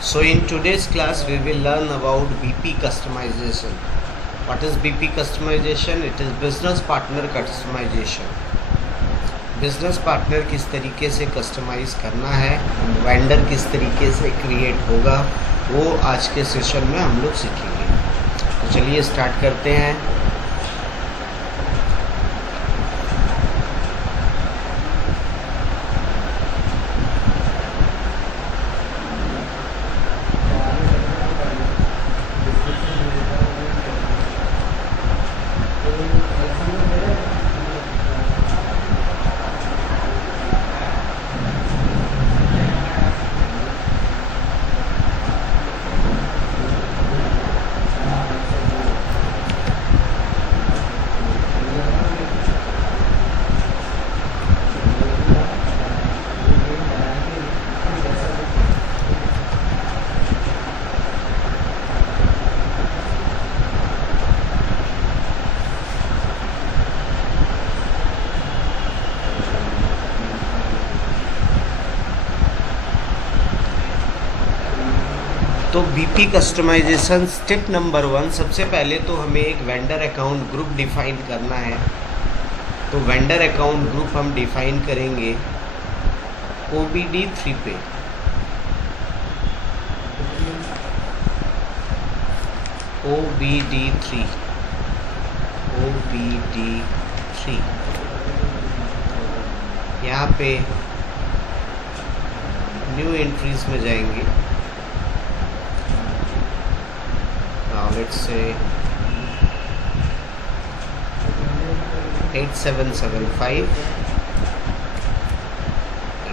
So in today's class we will learn about BP customization. What is BP customization? It is business partner customization. Business partner किस तरीके से customise करना है, vendor किस तरीके से क्रिएट होगा, वो आज के सेशन में हम लोग सीखेंगे। तो चलिए स्टार्ट करते हैं। तो बीपी कस्टमाइजेशन स्टेप नंबर 1, सबसे पहले तो हमें एक वेंडर अकाउंट ग्रुप डिफाइन करना है। तो वेंडर अकाउंट ग्रुप हम डिफाइन करेंगे OBD3 पे। OBD3 यहाँ पे न्यू एंट्रीज में जाएंगे। Let's say 8775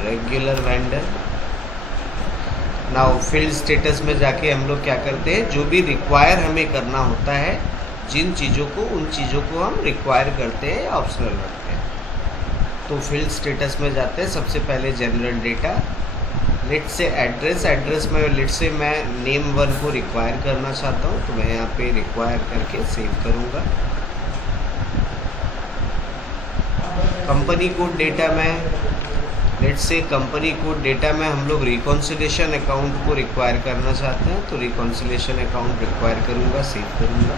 regular vendor. Now field status में जाके हम लोग क्या करते हैं, जो भी रिक्वायर हमें करना होता है, जिन चीज़ों को उन चीज़ों को हम रिक्वायर करते हैं या ऑप्शनल रखते हैं। तो फील्ड स्टेटस में जाते हैं। सबसे पहले जनरल डेटा, लेट से एड्रेस में लेट से मैं नेम 1 को रिक्वायर करना चाहता हूँ, तो मैं यहाँ पे रिक्वायर करके सेव करूँगा। कंपनी कोड डेटा में लेट से कंपनी कोड डेटा में हम लोग रिकॉन्सिलेशन अकाउंट को रिक्वायर करना चाहते हैं, तो रिकॉन्सिलेशन अकाउंट रिक्वायर करूँगा, सेव करूँगा।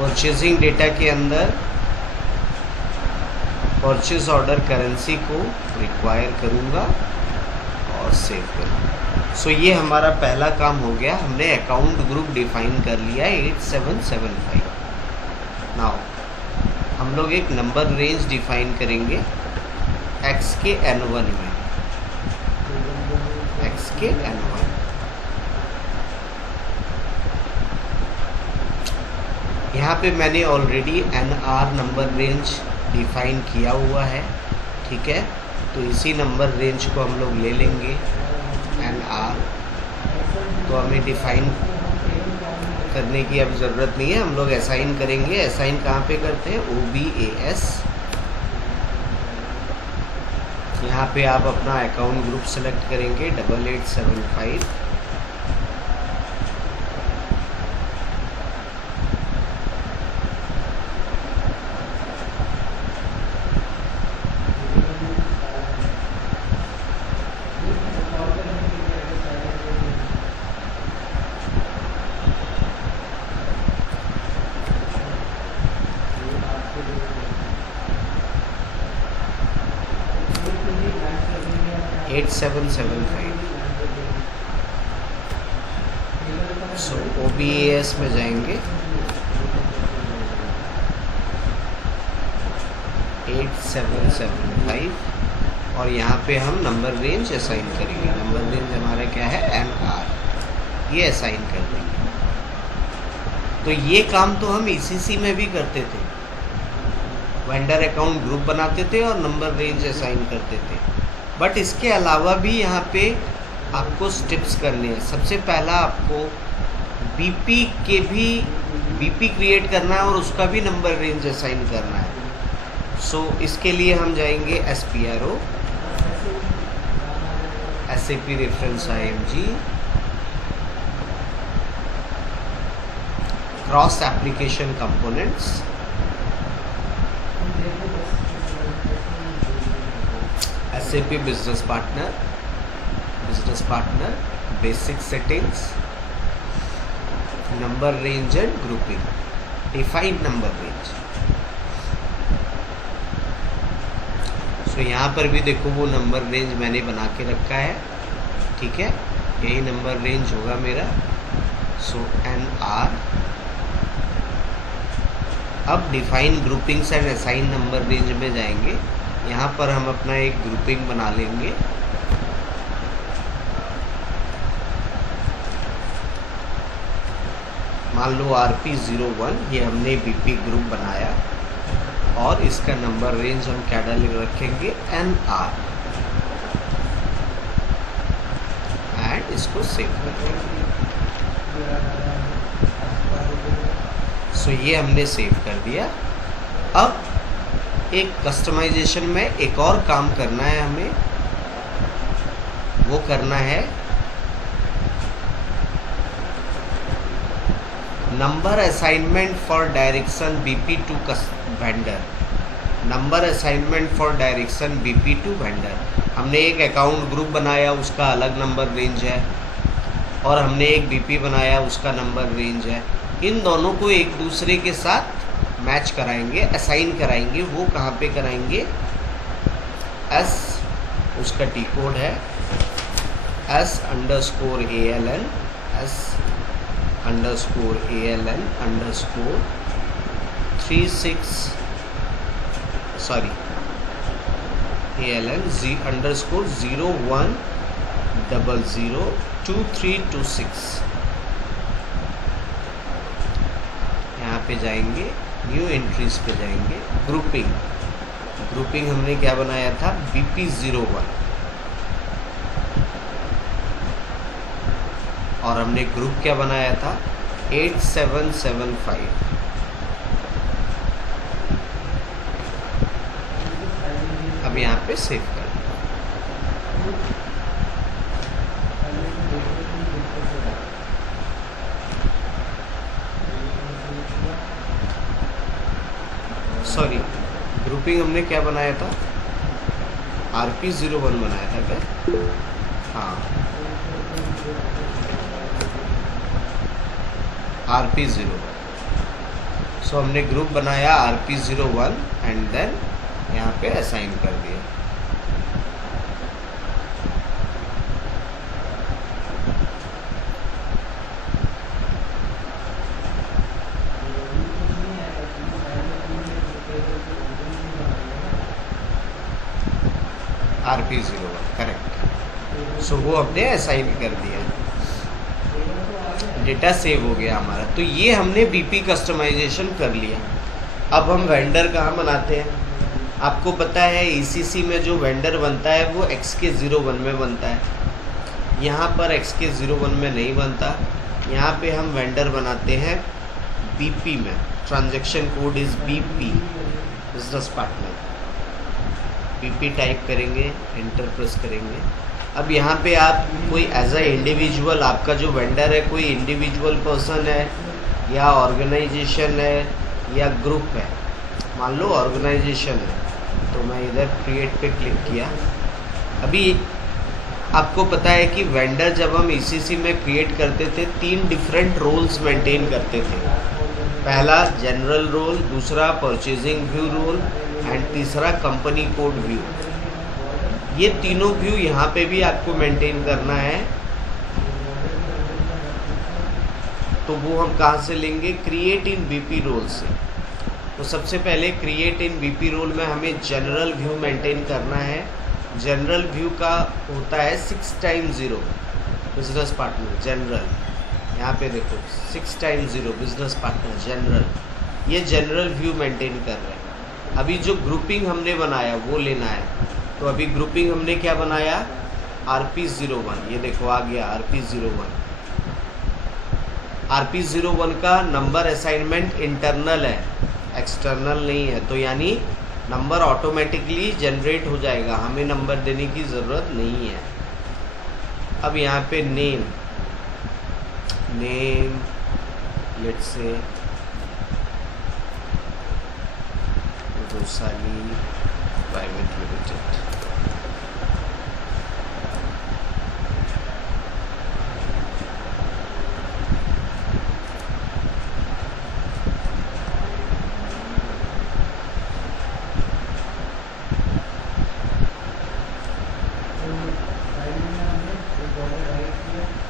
परचेजिंग डेटा के अंदर परचेज ऑर्डर करेंसी को रिक्वायर करूँगा और सेव करूँगा। सो ये हमारा पहला काम हो गया, हमने अकाउंट ग्रुप डिफाइन कर लिया 8775। नाउ हम लोग एक नंबर रेंज डिफाइन करेंगे x के n1 में, x के n1। यहाँ पे मैंने already NR number range define किया हुआ है, ठीक है। तो इसी नंबर रेंज को हम लोग ले लेंगे NR। तो हमें डिफाइन करने की अब ज़रूरत नहीं है, हम लोग असाइन करेंगे। असाइन कहाँ पे करते हैं, OBAS। यहाँ पे आप अपना अकाउंट ग्रुप सेलेक्ट करेंगे 8875। सो OBAS में जाएंगे, 8775 और यहाँ पे हम नंबर रेंज असाइन करेंगे। नंबर रेंज हमारा क्या है, NR, ये असाइन कर देंगे। तो ये काम तो हम ECC में भी करते थे, वेंडर अकाउंट ग्रुप बनाते थे और नंबर रेंज असाइन करते थे। बट इसके अलावा भी यहाँ पे आपको स्टेप्स करने हैं। सबसे पहला आपको बीपी क्रिएट करना है और उसका भी नंबर रेंज असाइन करना है। सो इसके लिए हम जाएंगे SPRO, SAP reference IMG, cross application components, SAP business partner, basic settings, number range and grouping, define number range. So यहाँ पर भी देखो वो नंबर रेंज मैंने बना के रखा है, ठीक है, यही नंबर रेंज होगा मेरा। सो NR। अब define groupings and assign number range में जाएंगे। यहाँ पर हम अपना एक ग्रुपिंग बना लेंगे। मान लो RP01, ये हमने BP ग्रुप बनाया और इसका नंबर रेंज हम क्या डाल रखेंगे, NR, एंड इसको सेव कर देंगे। सो ये हमने सेव कर दिया। अब एक कस्टमाइजेशन में एक और काम करना है हमें, वो करना है number assignment for direction BP to vendor. Number assignment for direction BP to vendor. हमने एक अकाउंट ग्रुप बनाया, उसका अलग नंबर रेंज है, और हमने एक BP बनाया, उसका नंबर रेंज है। इन दोनों को एक दूसरे के साथ मैच कराएंगे, असाइन कराएंगे। वो कहाँ पे कराएंगे, S, उसका T कोड है S_ALN, S_ALN _ 36, सॉरी, ALN _01002326। यहाँ पे जाएंगे, न्यू एंट्रीज पे जाएंगे, ग्रुपिंग हमने क्या बनाया था, BP01, और हमने ग्रुप क्या बनाया था, 8775। अब यहाँ पे सेव कर, सॉरी, ग्रुपिंग हमने क्या बनाया था, RP01 बनाया था क्या, हाँ, RP01। सो हमने ग्रुप बनाया RP01 एंड देन यहाँ पे असाइन कर दिया। RP01 correct. सो वो हमने असाइन कर दिया, डेटा सेव हो गया हमारा। तो ये हमने BP कस्टमाइजेशन कर लिया। अब हम वेंडर कहाँ बनाते हैं, आपको पता है ECC में जो वेंडर बनता है वो XK01 में बनता है, यहाँ पर XK01 में नहीं बनता। यहाँ पे हम वेंडर बनाते हैं BP में, transaction code is BP, business partner. BP type करेंगे, एंटर प्रेस करेंगे। अब यहाँ पे आप कोई एज अ इंडिविजुअल, आपका जो वेंडर है कोई इंडिविजुअल पर्सन है या ऑर्गेनाइजेशन है या ग्रुप है। मान लो ऑर्गेनाइजेशन है, तो मैं इधर क्रिएट पे क्लिक किया। अभी आपको पता है कि वेंडर जब हम ECC में क्रिएट करते थे 3 डिफरेंट रोल्स मेंटेन करते थे। पहला जनरल रोल, दूसरा परचेजिंग व्यू रोल एंड तीसरा कंपनी कोड व्यू। ये तीनों व्यू यहाँ पे भी आपको मेंटेन करना है। तो वो हम कहाँ से लेंगे, क्रिएट इन BP रोल से। तो सबसे पहले क्रिएट इन BP रोल में हमें जनरल व्यू मेंटेन करना है। जनरल व्यू का होता है 6x0 बिजनेस पार्टनर जनरल। यहाँ पे देखो 6x0 बिजनेस पार्टनर जनरल, ये जनरल व्यू मेंटेन कर रहे हैं। अभी जो ग्रुपिंग हमने बनाया वो लेना है। तो अभी ग्रुपिंग हमने क्या बनाया, RP01, ये देखो आ गया RP01। RP01 का नंबर असाइनमेंट इंटरनल है, एक्सटर्नल नहीं है, तो यानी नंबर ऑटोमेटिकली जनरेट हो जाएगा, हमें नंबर देने की ज़रूरत नहीं है। अब यहाँ पे name let's say Rosalie private limited.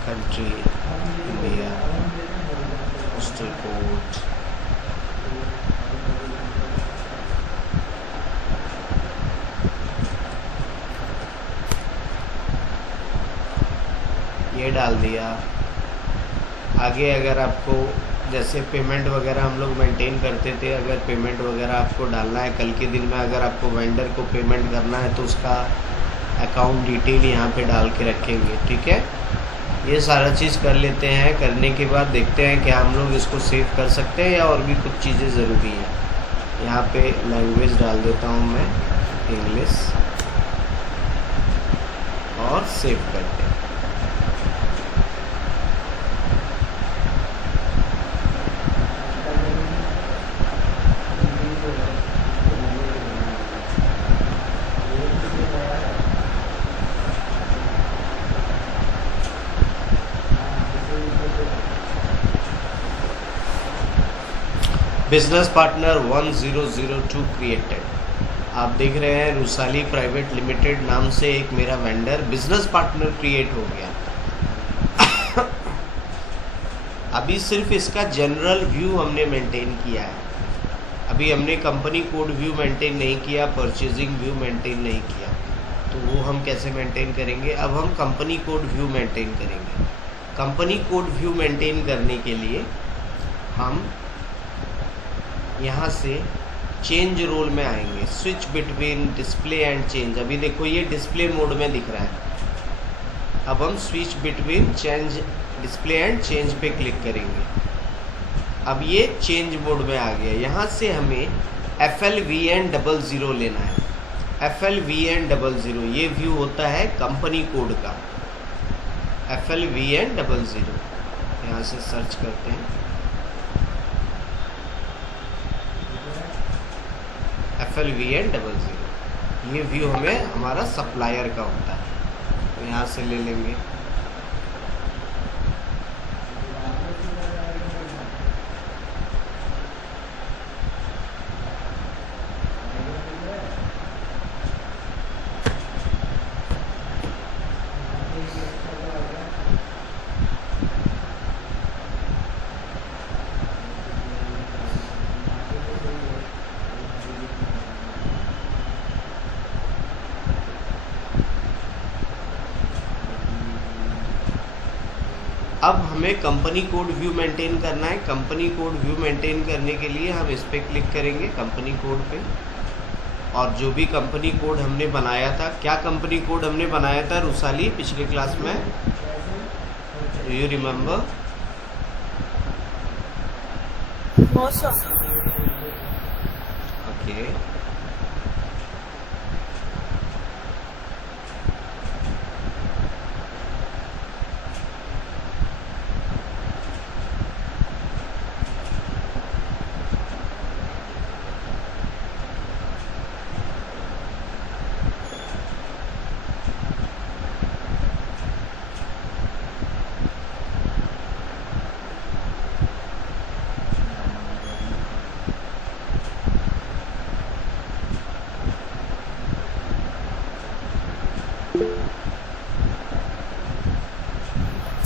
Country India, postal code, ये डाल दिया। आगे अगर आपको जैसे पेमेंट वगैरह हम लोग मेंटेन करते थे, अगर पेमेंट वगैरह आपको डालना है कल के दिन में, अगर आपको वेंडर को पेमेंट करना है तो उसका अकाउंट डिटेल यहाँ पे डाल के रखेंगे। ठीक है, ये सारा चीज़ कर लेते हैं। करने के बाद देखते हैं क्या हम लोग इसको सेव कर सकते हैं या और भी कुछ चीज़ें ज़रूरी हैं। यहाँ पे लैंग्वेज डाल देता हूँ मैं इंग्लिश और सेव करते हैं। Business partner 1002 created. आप देख रहे हैं रूसाली प्राइवेट लिमिटेड नाम से एक मेरा वेंडर बिजनेस पार्टनर क्रिएट हो गया। अभी सिर्फ इसका जनरल व्यू हमने मेंटेन किया है, अभी हमने कंपनी कोड व्यू मेंटेन नहीं किया, परचेजिंग व्यू मेंटेन नहीं किया। तो वो हम कैसे मेंटेन करेंगे? अब हम कंपनी कोड व्यू मेंटेन करेंगे। कंपनी कोड व्यू मेंटेन करने के लिए हम यहाँ से चेंज रोल में आएंगे, switch between display and change. अभी देखो ये डिस्प्ले मोड में दिख रहा है। अब हम switch between change display and change पे क्लिक करेंगे। अब ये चेंज मोड में आ गया। यहाँ से हमें FLVN00 लेना है। FLVN00 ये व्यू होता है कंपनी कोड का। FLVN00 यहाँ से सर्च करते हैं। FLVN00 ये व्यू हमें हमारा सप्लायर का होता है, तो यहाँ से ले लेंगे। अब हमें कंपनी कोड व्यू मेंटेन करना है। कंपनी कोड व्यू मेंटेन करने के लिए हम इस पर क्लिक करेंगे, कंपनी कोड पे। और जो भी कंपनी कोड हमने बनाया था, क्या कंपनी कोड हमने बनाया था रूसाली पिछले क्लास में, do you remember? Okay,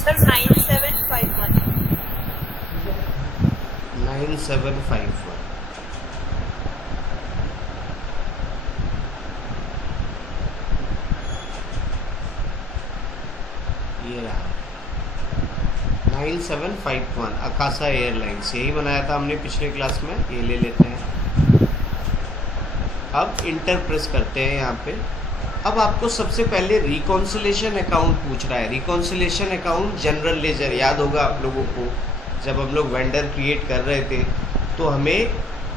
sir 9751 9751 ये रहा 9751 अकाशा एयरलाइंस, यही बनाया था हमने पिछले क्लास में। ये ले लेते हैं। अब इंटर प्रेस करते हैं यहाँ पे। अब आपको सबसे पहले रिकॉन्सिलेशन अकाउंट पूछ रहा है। रिकॉन्सिलेशन अकाउंट जनरल लेजर, याद होगा आप लोगों को, जब हम लोग वेंडर क्रिएट कर रहे थे तो हमें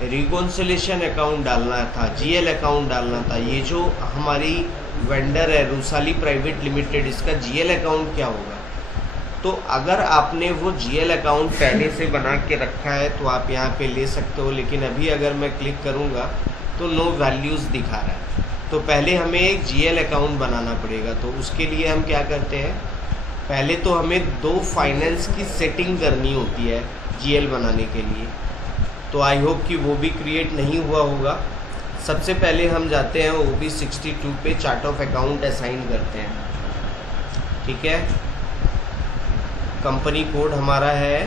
रिकॉन्सिलेशन अकाउंट डालना था, GL अकाउंट डालना था। ये जो हमारी वेंडर है रूसाली प्राइवेट लिमिटेड, इसका GL अकाउंट क्या होगा? तो अगर आपने वो GL अकाउंट पहले से बना के रखा है तो आप यहाँ पे ले सकते हो, लेकिन अभी अगर मैं क्लिक करूँगा तो नो वैल्यूज़ दिखा रहा है। तो पहले हमें एक GL अकाउंट बनाना पड़ेगा। तो उसके लिए हम क्या करते हैं, पहले तो हमें 2 फाइनेंस की सेटिंग करनी होती है GL बनाने के लिए। तो आई होप कि वो भी क्रिएट नहीं हुआ होगा। सबसे पहले हम जाते हैं OB62 पे, चार्ट ऑफ अकाउंट असाइन करते हैं। ठीक है, कंपनी कोड हमारा है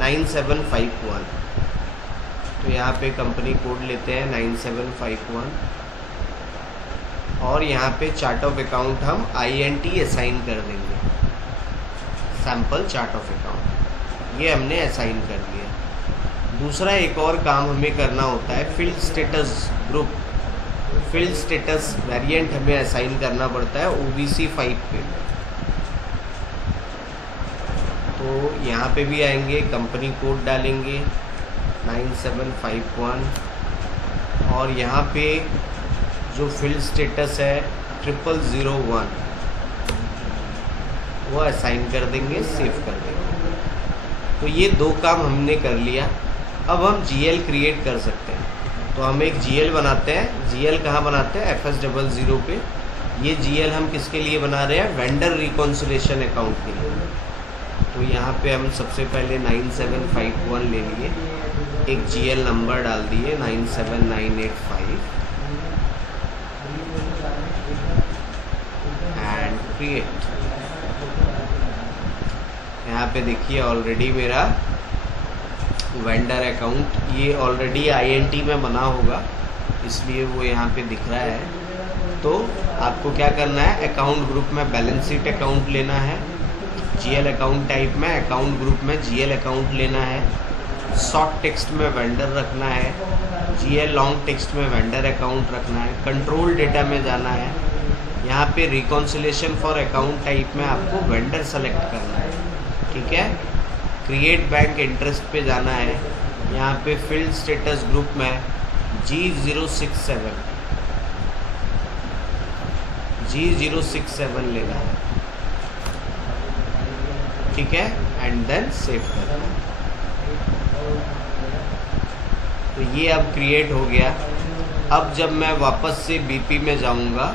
9751। तो यहाँ पे कंपनी कोड लेते हैं 9751 और यहाँ पे चार्ट ऑफ अकाउंट हम INT असाइन कर देंगे, सैम्पल चार्ट ऑफ अकाउंट, ये हमने असाइन कर दिया। दूसरा एक और काम हमें करना होता है, field status group, field status variant हमें असाइन करना पड़ता है OBC 5 पे। तो यहाँ पे भी आएंगे, कंपनी कोड डालेंगे 9751 और यहाँ पे जो फील्ड स्टेटस है 0001 वो असाइन कर देंगे, सेव कर देंगे। तो ये दो काम हमने कर लिया। अब हम GL क्रिएट कर सकते हैं। तो हम एक GL बनाते हैं। GL कहाँ बनाते हैं? FS00 पे। ये GL हम किसके लिए बना रहे हैं? वेंडर रिकॉन्सिलेशन अकाउंट के लिए। तो यहाँ पे हम सबसे पहले 9751 ले लिए, एक GL नंबर डाल दिए 97985 एंड क्रिएट। यहाँ पे देखिए ऑलरेडी मेरा वेंडर अकाउंट ये ऑलरेडी INT में बना होगा, इसलिए वो यहाँ पे दिख रहा है। तो आपको क्या करना है, अकाउंट ग्रुप में बैलेंस शीट अकाउंट लेना है, GL अकाउंट टाइप में अकाउंट ग्रुप में GL अकाउंट लेना है, शॉर्ट टेक्स्ट में वेंडर रखना है, GL लॉन्ग टेक्स्ट में वेंडर अकाउंट रखना है, कंट्रोल डेटा में जाना है। यहाँ पे रिकॉन्सिलेशन फॉर अकाउंट टाइप में आपको वेंडर सेलेक्ट करना है, ठीक है। क्रिएट बैंक इंटरेस्ट पे जाना है, यहाँ पे फील्ड स्टेटस ग्रुप में G067 लेना है, ठीक है, एंड देन सेव करना है। तो ये अब क्रिएट हो गया। अब जब मैं वापस से BP में जाऊंगा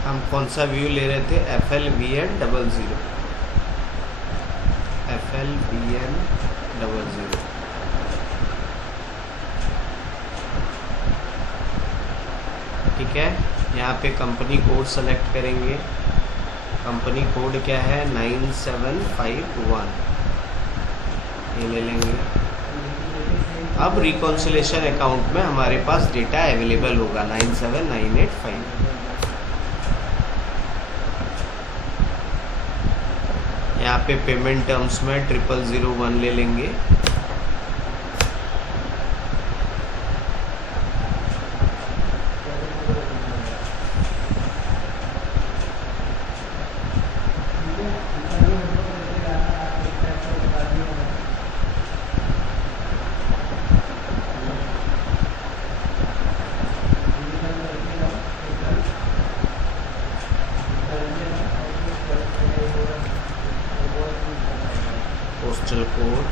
हम कौन सा व्यू ले रहे थे, FLVN00, ठीक है। यहाँ पे कंपनी कोड सेलेक्ट करेंगे, कंपनी कोड क्या है 9751, ये ले लेंगे। अब रिकॉन्सिलेशन अकाउंट में हमारे पास डेटा अवेलेबल होगा 97985। यहाँ पे पेमेंट टर्म्स में 0001 ले लेंगे। पोस्टल कोड,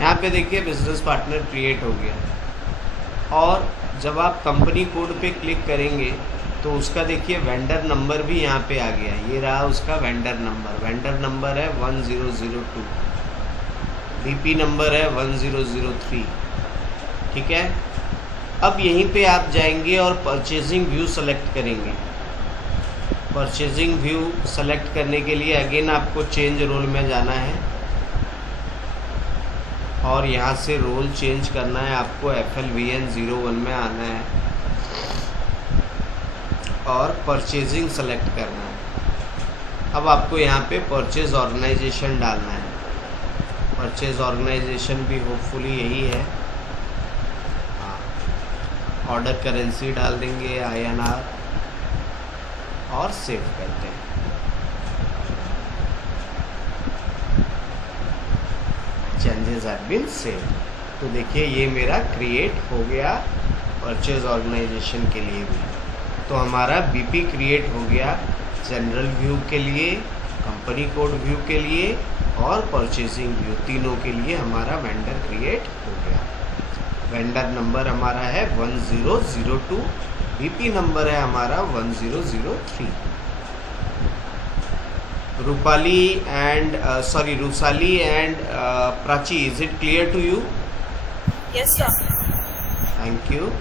यहाँ पे देखिए बिजनेस पार्टनर क्रिएट हो गया। और जब आप कंपनी कोड पे क्लिक करेंगे तो उसका देखिए वेंडर नंबर भी यहाँ पे आ गया, ये रहा उसका वेंडर नंबर है 1002, BP नंबर है 1003, ठीक है। अब यहीं पे आप जाएंगे और परचेजिंग व्यू सेलेक्ट करेंगे। परचेजिंग व्यू सेलेक्ट करने के लिए अगेन आपको चेंज रोल में जाना है और यहाँ से रोल चेंज करना है आपको, FLVN01 में आना है और परचेजिंग सेलेक्ट करना है। अब आपको यहाँ पे परचेज ऑर्गेनाइजेशन डालना है। परचेज ऑर्गेनाइजेशन भी होपफुली यही है। हाँ, ऑर्डर करेंसी डाल देंगे INR और सेव करते हैं। Changes have been save. तो देखिए ये मेरा क्रिएट हो गया परचेज ऑर्गेनाइजेशन के लिए भी। तो हमारा BP क्रिएट हो गया जनरल व्यू के लिए, कंपनी कोड व्यू के लिए और परचेजिंग व्यू, तीनों के लिए हमारा वेंडर क्रिएट हो गया। वेंडर नंबर हमारा है 1002, BP नंबर है हमारा 1003। Rupali and Prachi, is it clear to you? Yes, sir. Thank you.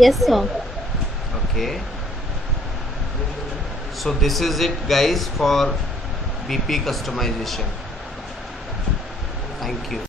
Yes, sir. Okay, so this is it guys for BP customization. Thank you.